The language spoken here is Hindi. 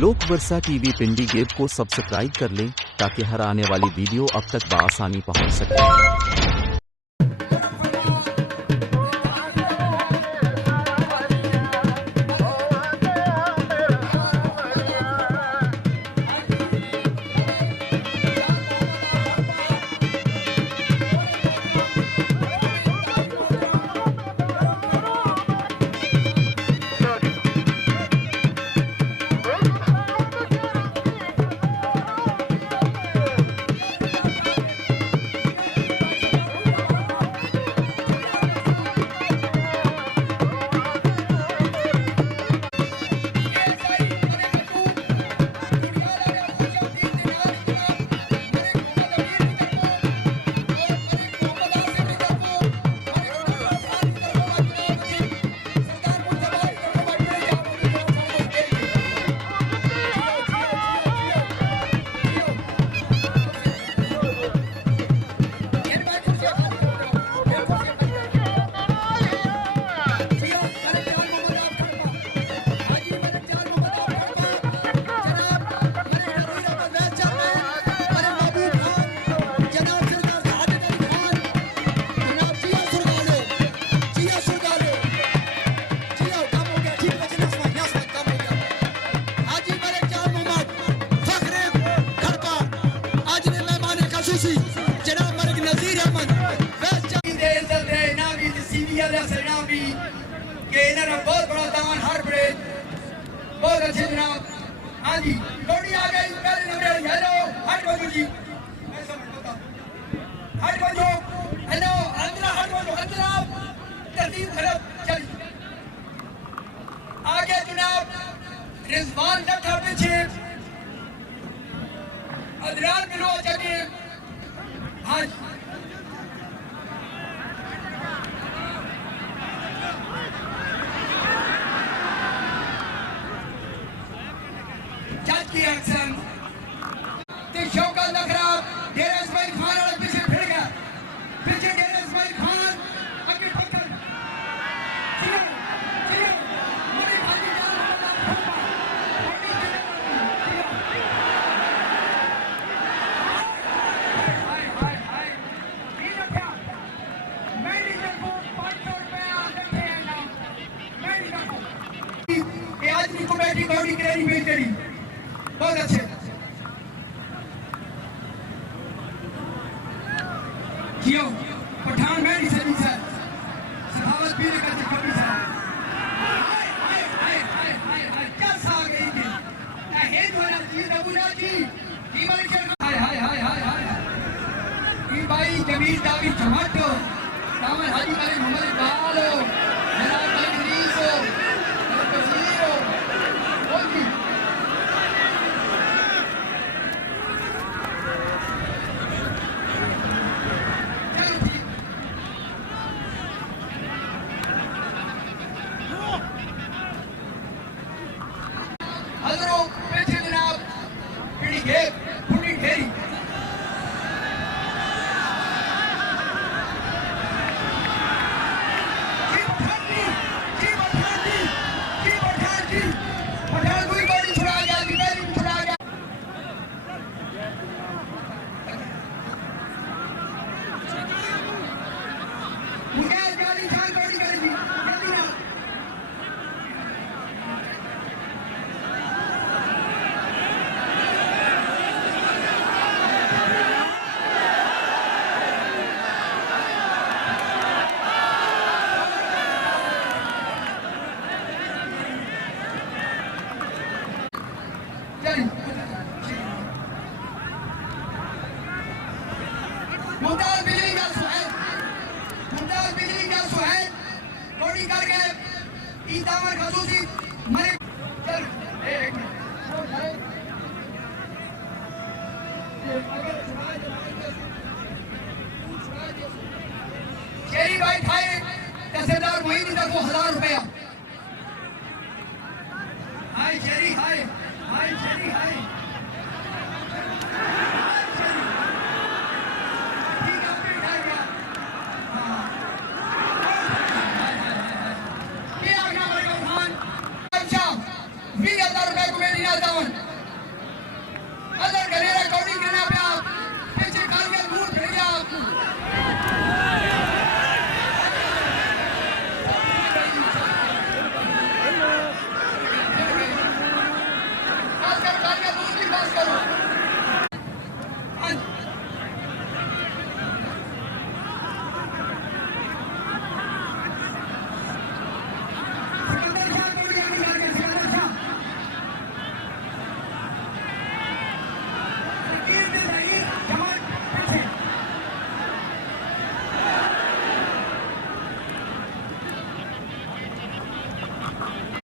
लोक वर्षा टीवी पिंडी गेब को सब्सक्राइब कर लें ताकि हर आने वाली वीडियो अब तक बआसानी पहुंच सके। बहुत बड़ा दामन हर बड़े बहुत अच्छे जनाब। हाँ जी लोड़ी आ गई पहले नंबर हेलो हट बजो जी हट बजो हेलो अंदर हट बजो अंदर आप तरतीब खराब चली आगे जनाब रिजवान नठा पीछे अदरान बिलो चलिए। हाँ जज की एक्शन ते शौकत नखरा डेरा इस्माइल खान वाला पीछे फिर गया पीछे डेरा इस्माइल खान आगे पकड़ चलो चलो मुझे खाली हाय हाय हाय ये रखा मैनेजर को 500 रुपया रखे हैं ना मैनेजर को ये आज की कमेटी बॉडी क्रेडिट में चली बहुत अच्छे जियो पठान में नहीं सही सर सखावत भी नहीं करते कभी सर हाय हाय हाय हाय हाय हाय क्या सा गई थी हे द्वारा जी रबुला जी दीवार के हाय हाय हाय हाय हाय ई भाई जमील दावी टमाटो दामन हाजी वाले मोहम्मद बालो जनाब भाई रीसो वजीरो ओजी हजरों पीछे जनाब पीढ़ी गेब पूरी ढेरी पठान कोई बॉडी छुड़ा गया दिवाली छुड़ा गया मुझे गाड़ी जान बॉडी करेगी जल्दी ना मुमताज बिजली का सुहैल बॉडी कर गए ई दामन खसूसी मरे चल एक शेरी भाई खाए तहसीलदार मोहिनी तक को 1000 रुपया हाय शेरी हाय हाय शेरी हाय ₹20,000 कमेटी नाल जावन